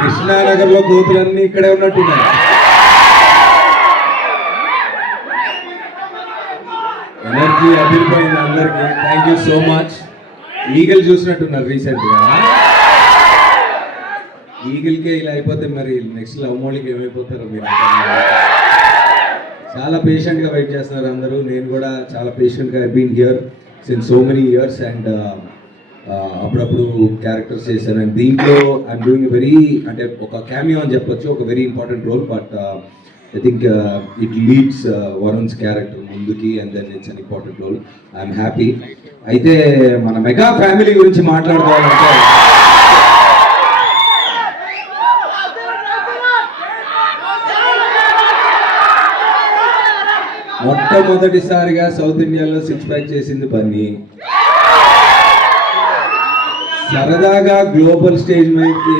కృష్ణానగర్ లో కూతురన్నీ ఇక్కడే ఉన్నట్టున్నాయి. ఎనర్జీ అదిరిపోయింది అందరికి. Thank you so much. Eagle చూసినట్టున్నారు రీసెంట్ గా. ఈగల్కే ఇలా అయిపోతే మరి నెక్స్ట్ లవ్ మోడీకి ఏమైపోతారో మీరు. చాలా పేషెంట్ గా వెయిట్ చేస్తున్నారు అందరూ. నేను కూడా చాలా పేషెంట్ గా been here since so many years and అప్పుడప్పుడు క్యారెక్టర్స్ చేశాను. అండ్ దీంట్లో ఐఎమ్ డూయింగ్ వెరీ అంటే ఒక క్యామియో అని చెప్పొచ్చు, ఒక very important role. But I think it leads Varun's character ముందుకి and then it's an important role. I'm happy. అయితే మన మెగా ఫ్యామిలీ గురించి మాట్లాడుకోవాలంటే మొట్టమొదటిసారిగా సౌత్ ఇండియాలో 6 ప్యాక్ చేసింది బన్నీ. సరదాగా గ్లోబల్ స్టేజ్ మీదకి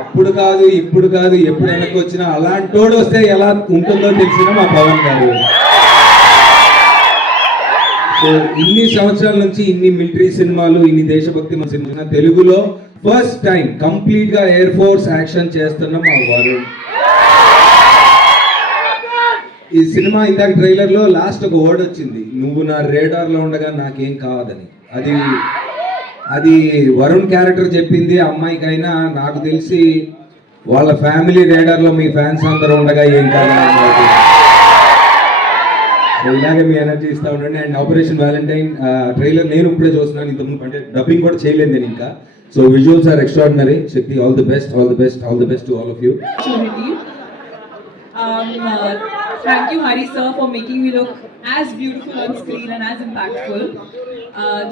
అప్పుడు కాదు ఇప్పుడు కాదు ఎప్పుడు వెనక్కి వచ్చినా అలాంటోడు వస్తే ఎలా ఉంటుందో తెలిసిన మా పవన్ గారు. సో ఇన్ని సంవత్సరాల నుంచి ఇన్ని మిలిటరీ సినిమాలు, ఇన్ని దేశభక్తి సినిమా, తెలుగులో ఫస్ట్ టైం కంప్లీట్ గా ఎయిర్ ఫోర్స్ యాక్షన్ చేస్తున్న మా వరుణ్. ఈ సినిమా ఇందాక ట్రైలర్ లో లాస్ట్ ఒక వర్డ్ వచ్చింది, నువ్వు నా రేడార్ లో ఉండగా నాకేం కావదని. అది వరుణ్ క్యారెక్టర్ చెప్పింది. అమ్మాయికైనా నాకు తెలిసి వాళ్ళ ఫ్యామిలీ రేడార్ లో మీ ఫ్యాన్స్ అందరూ ఉండగా ఏం కాదని. సో ఇలాగే మీ ఎనర్జీ ఇస్తా ఉండండి. అండ్ ఆపరేషన్ వ్యాలంటైన్ ట్రైలర్ నేను ఇప్పుడే చూస్తున్నాను, ఇంతకుముందు అంటే డబ్బింగ్ కూడా చేయలేదు నేను ఇంకా. So visuals are extraordinary. Shakti, all the best, all the best, all the best to all of you. Thank you, Hari sir, for making me look as beautiful on screen and as impactful.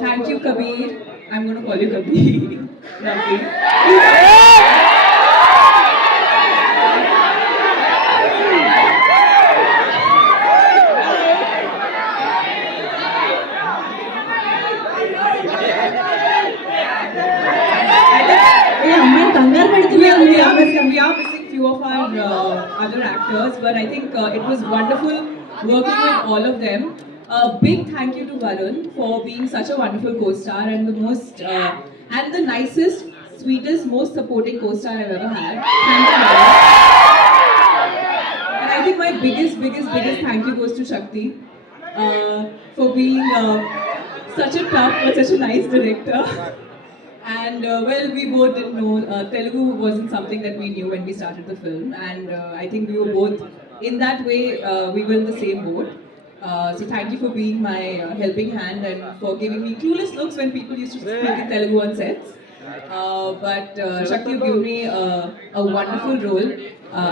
Thank you, Kabir. I'm going to call you Kabir. Lovely. We are missing few of our other actors, but I think it was wonderful working with all of them. A big thank you to Varun for being such a wonderful co-star and the most and the nicest, sweetest, most supporting co-star I've ever had. Thank you, Varun. And I think my biggest thank you goes to Shakti for being such a tough but such a nice director. And well, we both didn't know Telugu wasn't something that we knew when we started the film, and I think we were both in that way we were in the same boat. So thank you for being my helping hand and for giving me clueless looks when people used to speak in Telugu on sets. But Shakti, you gave me a wonderful role.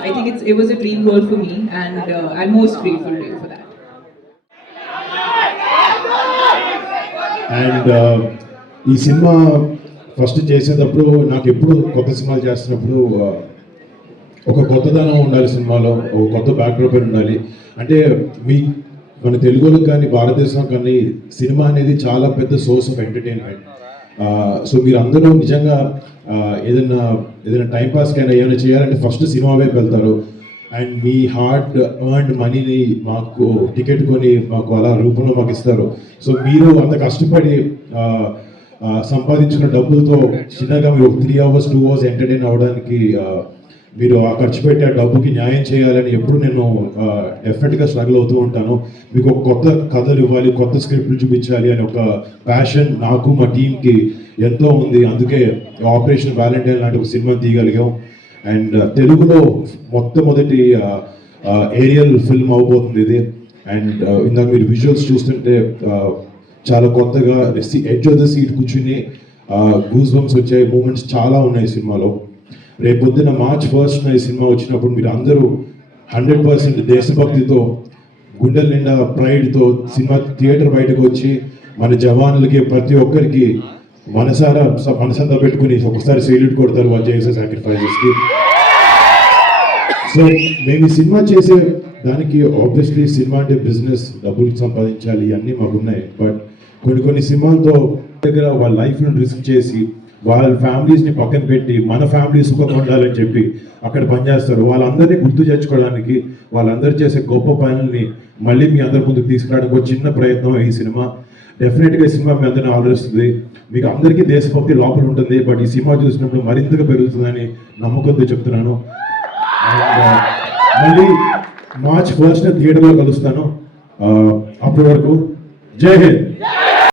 I think it was a dream role for me, and I'm most grateful to you for that. And ఈ cinema first చేసేటప్పుడు నాకు ఎప్పుడు కొత్త సినిమాలు చేస్తున్నప్పుడు ఒక కొత్తదనం ఉండాలి సినిమాలో, ఒక కొత్త బ్యాక్డ్రాప్ ఉండాలి. అంటే మన తెలుగులో కానీ భారతదేశం కానీ సినిమా అనేది చాలా పెద్ద సోర్స్ ఆఫ్ ఎంటర్టైన్మెంట్. సో మీరు అందరూ నిజంగా ఏదైనా టైంపాస్కి అయినా ఏమైనా చేయాలంటే ఫస్ట్ సినిమా వైపు వెళ్తారు. అండ్ మీ హార్డ్ ఎర్న్డ్ మనీని మాకు టికెట్ కొని మాకు అలా రూపంలో మాకు ఇస్తారు. సో మీరు అంత కష్టపడి సంపాదించిన డబ్బులతో చిన్నగా మీరు 3 hours 2 hours ఎంటర్టైన్ అవ్వడానికి మీరు ఆ ఖర్చు పెట్టి ఆ డబ్బుకి న్యాయం చేయాలని ఎప్పుడు నేను డెఫినెట్గా స్ట్రగుల్ అవుతూ ఉంటాను. మీకు ఒక కొత్త కథలు ఇవ్వాలి, కొత్త స్క్రిప్ట్లు చూపించాలి అని ఒక ప్యాషన్ నాకు మా టీంకి ఎంతో ఉంది. అందుకే ఆపరేషన్ వ్యాలంటైన్ లాంటి ఒక సినిమా తీయగలిగాం. అండ్ తెలుగులో మొట్టమొదటి ఏరియల్ ఫిల్మ్ అవబోతుంది ఇది. అండ్ ఇందాక మీరు విజువల్స్ చూస్తుంటే చాలా కొత్తగా ఎడ్జ్ ఆఫ్ ద సీట్ కూర్చుని గూస్ బంప్స్ వచ్చాయి, మూమెంట్స్ చాలా ఉన్నాయి సినిమాలో. రేపొద్దున March 1st ఈ సినిమా వచ్చినప్పుడు మీరు అందరూ 100% దేశభక్తితో, గుండెల నిండా ప్రైడ్తో సినిమా థియేటర్ బయటకు వచ్చి మన జవాన్లకి ప్రతి ఒక్కరికి మనసంతా పెట్టుకుని ఒకసారి సెల్యూట్ కొడతారు వాళ్ళు చేసే సాక్రిఫైజెస్కి. సో మేము ఈ సినిమా చేసే దానికి ఆబ్వియస్లీ సినిమా అంటే బిజినెస్, డబ్బులు సంపాదించాలి అన్నీ మాకు ఉన్నాయి. బట్ కొన్ని సినిమాలతో దగ్గర వాళ్ళ లైఫ్ను రిస్క్ చేసి వాళ్ళ ఫ్యామిలీస్ని పక్కన పెట్టి మన ఫ్యామిలీ సుఖంగా ఉండాలని చెప్పి అక్కడ పనిచేస్తారు. వాళ్ళందరినీ గుర్తు తెచ్చుకోవడానికి, వాళ్ళందరూ చేసే గొప్ప పనుల్ని మళ్ళీ మీ అందరి ముందుకు తీసుకురావడానికి ఒక చిన్న ప్రయత్నం ఈ సినిమా. డెఫినెట్గా ఈ సినిమా మీ అందరిని ఆదరిస్తుంది. మీకు అందరికీ దేశభక్తి లోపల ఉంటుంది, బట్ ఈ సినిమా చూసినప్పుడు మరింతగా పెరుగుతుందని నమ్మకంతో చెప్తున్నాను. మళ్ళీ March 1st థియేటర్లో కలుస్తాను. అప్పటి వరకు జై హింద్.